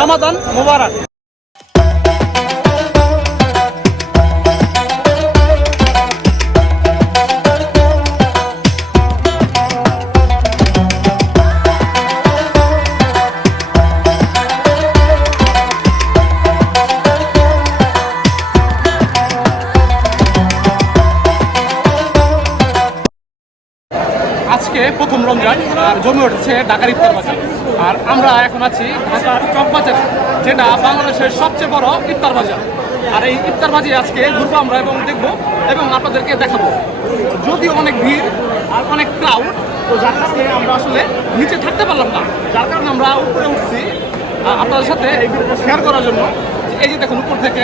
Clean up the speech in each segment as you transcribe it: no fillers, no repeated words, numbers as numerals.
রমাদান মোবারক। আজকে প্রথম রমজান আর জমে উঠেছে ঢাকার ইফতার বাজার। আর আমরা এখন আছি ঢাকার চকবাজার, যেটা বাংলাদেশের সবচেয়ে বড় ইফতার বাজার। আর এই ইফতার বাজারে আজকে ঘুরবো আমরা এবং দেখবো এবং আপনাদেরকে দেখাবো। যদিও অনেক ভিড় আর অনেক ক্রাউড, তো যার কারণে আমরা আসলে নিচে থাকতে পারলাম না, যার কারণে আমরা উপরে উঠছি আপনাদের সাথে এই ভিডিওটা শেয়ার করার জন্য। এই যে দেখুন উপর থেকে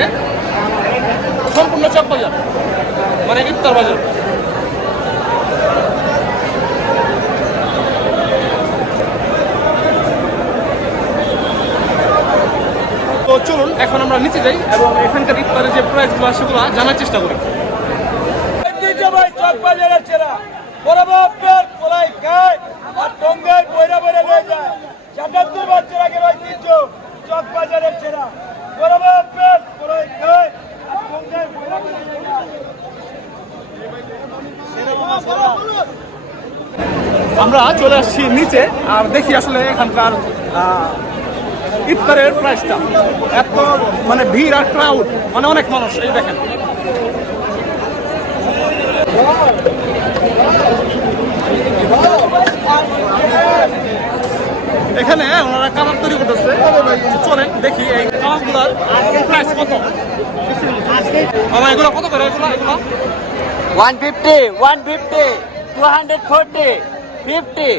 সম্পূর্ণ চকবাজার, মানে ইফতার বাজার। তো চলুন এখন আমরা নিচে যাই এবং এখানকার ইফতারের যে প্রাইসগুলো সেগুলো জানার চেষ্টা করি। চকবাজারের ছেড়া বড় বাপের পোলাই খায় আর টঙ্গায় বইরা বইরা নিয়ে যায়। ৭৭ বাচ্চারাকে ঐতিহ্য চকবাজারের ছেড়া বড় বাপের পোলাই খায় আর টঙ্গায় বইরা বইরা নিয়ে যায়। আমরা চলে আসছি নিচে আর দেখি আসলে এখানকার ইফতারের প্রাইসটা। এত মানে ভিড় আর ক্রাউড, মানে অনেক মানুষ। এই দেখেন এখানে ওনারা কাবাব তৈরি করতেছে। চলেন দেখি এই কাবাবগুলোর প্রাইস কত। এগুলো কত করে? এগুলো 150, 150, 240, 50.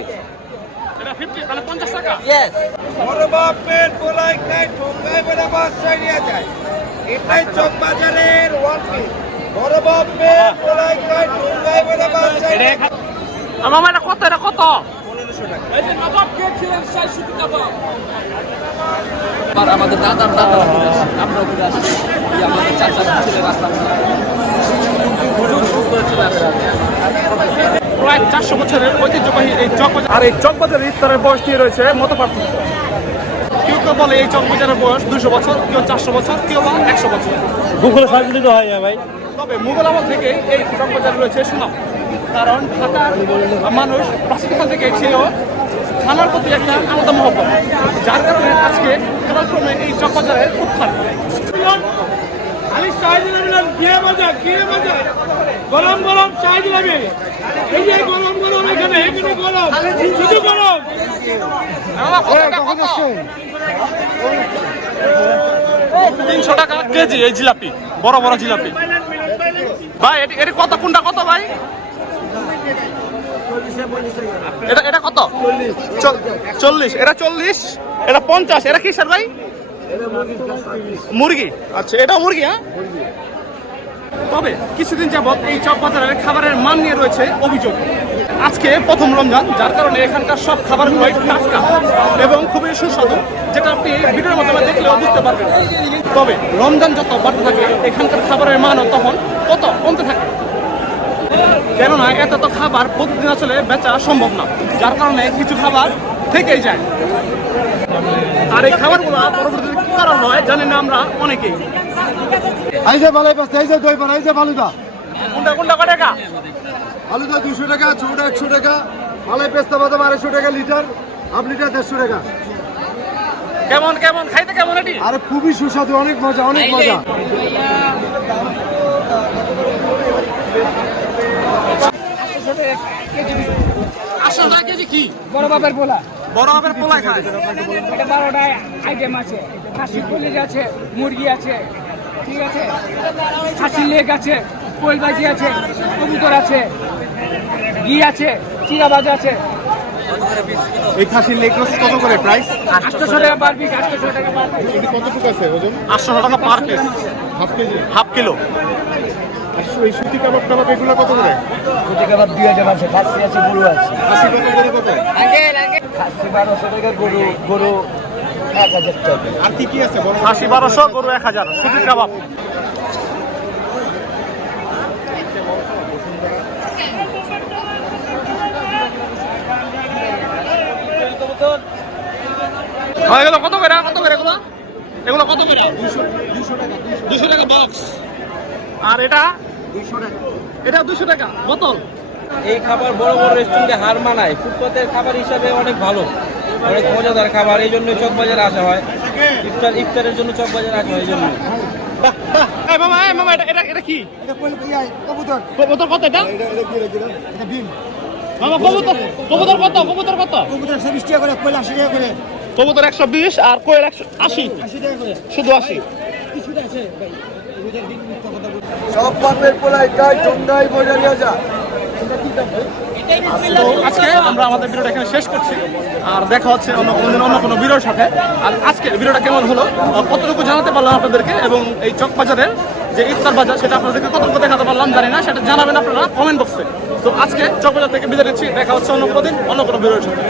এটা 50 মানে 50 টাকা। Yes. বড় বাপের পোলাই খায় টঙ্গায় বইরা বাচ্চা নিয়ে যায়। এটাই চকবাজারের ওয়ান পিস। বড় বাপের পোলাই খায় টঙ্গায় বইরা বাচ্চা নিয়ে যায়। মামা এটা কত? এটা কত? 1500 টাকা। এই যে নবাব খেয়েছিলেন 60 টাকা। আর আমাদের দাদার দাদা আমরা ঘুরে আসছি, আমাদের চাচা ছিলেন রাস্তা প্রায় 400 বছরের ঐতিহ্যবাহী এই চকবাজার। আর এই চকবাজারের ইফতারের বয়স নিয়ে রয়েছে মত পার্থক্য। কেউ কেউ বলে এই চকবাজারের বয়স 200 বছর, কেউ 400 বছর, কেউ বা 100 বছর। গুগলে সার্চ দিতে হয় না ভাই। তবে মুঘল আমল থেকে এই চকবাজার রয়েছে সুনাম, কারণ ঢাকার মানুষ প্রাচীনকাল থেকে ছিল খানার প্রতি একটা আলাদা মহব্বত, যার কারণে আজকে কালক্রমে এই চকবাজারের উত্থান। গরম গরম চাই দিলামি, এই যে গরম গরম এখানে গরম শুধু গরম। 300 টাকা কেজি এই জিলাপি, বড় বড় জিলাপি। ভাই এটা কত? কোনটা কত ভাই? এটা কত? 40। এটা 40, এটা 50। এটা কি স্যার ভাই? মুরগি। আচ্ছা, এটা মুরগি। হ্যাঁ, তবে কিছুদিন যাবৎ এই চকবাজারের খাবারের মান নিয়ে রয়েছে অভিযোগ। আজকে প্রথম রমজান, যার কারণে এখানকার সব খাবারগুলোই টাটকা এবং খুবই সুস্বাদু, যেটা আপনি ভিডিওর মাধ্যমে দেখলেও বুঝতে পারবেন। তবে রমজান যত বাড়তে থাকে এখানকার খাবারের মানও তখন কত কমতে থাকে, কেননা এত তো খাবার প্রতিদিন আসলে বেচা সম্ভব না, যার কারণে কিছু খাবার থেকেই যায়। আর এই খাবারগুলো পরবর্তীতে কি করা হয় জানি না আমরা অনেকেই। এই যে মালাই পাস্তা, এই যে দই পাড়া, এই যে ফালুদা। কোনটা কোনটা কত টাকা? ফালুদা 200 টাকা, ছোট 100 টাকা, মালাই পেস্তা বাদাম 250 টাকা লিটার, হাফ লিটার 150 টাকা। কেমন কেমন খাইতে কেমন এটি? আরে খুবই সুস্বাদু, অনেক মজা, অনেক মজা। 800 টাকা কেজি। কি বড় বাপের পোলা, বড় বাপের পোলা খায়? এটা 12টা আইটেম আছে। খাসি কলিজ আছে, মুরগি আছে, ঠিক আছে, খাসি লেগ আছে, কোয়েল ভাজি আছে, কবুতর আছে, ঘি আছে, চিরা ভাজা আছে। এই খাসির লেগ রোস্ট কত করে প্রাইস? 800 টাকা পার পিস, 800 টাকা পার পিস। এটি কতটুকু আছে ওজন? 800 টাকা per piece, half KG, half kilo. এই সুতি কাবাব টাবাব এগুলো কত করে? সুতি কাবাব 2 আইটেম আছে, খাসি আছে, গরু আছে। খাসি কত করে কত? খাসি 1200 টাকা, গরু 1000 টাকা। আর কি কি আছে? খাসি 1200, গরু 1000, সুতির কাবাব। হয়ে গেল। কত করে এগুলো? এগুলো কত করে? 200 টাকা বক্স। আর এটা 200 টাকা। এটা 200 টাকা বোতল। এই খাবার বড় বড় রেস্টুরেন্টে হার মানায়, ফুটপাতের খাবার হিসাবে অনেক ভালো, অনেক মজাদার খাবার, এই জন্য চকবাজারে আসা হয়। ইফতারের জন্য চকবাজারে আসা হয় এই জন্য। এই মামা এটা কি? এটা কবুতর। কবুতর কত এটা? এটা কি রে? এটা বিন। মামা কবুতর কত? কবুতর কত? কবুতর 120 টাকা করে, কোয়েল 80 টাকা করে। কবুতর 120 আর কোয়েল 180। 80 টাকা করে। শুধু 80। কিছুটা আছে ভাই। সব বাপের পোলাই খায়, টঙ্গাই বইরা নিয়ে যা। তো আজকে আমরা আমাদের ভিডিওটা এখানে শেষ করছি, আর দেখা হচ্ছে অন্য কোনো ভিডিওর সাথে। আর আজকে ভিডিওটা কেমন হলো, কতটুকু জানাতে পারলাম আপনাদেরকে, এবং এই চকবাজারের যে ইফতার বাজার সেটা আপনাদেরকে কতটুকু দেখাতে পারলাম জানি না, সেটা জানাবেন আপনারা কমেন্ট বক্সে। তো আজকে চকবাজার থেকে বিদায় নিচ্ছি, দেখা হচ্ছে অন্য কোনো দিন অন্য কোনো ভিডিওর সাথে।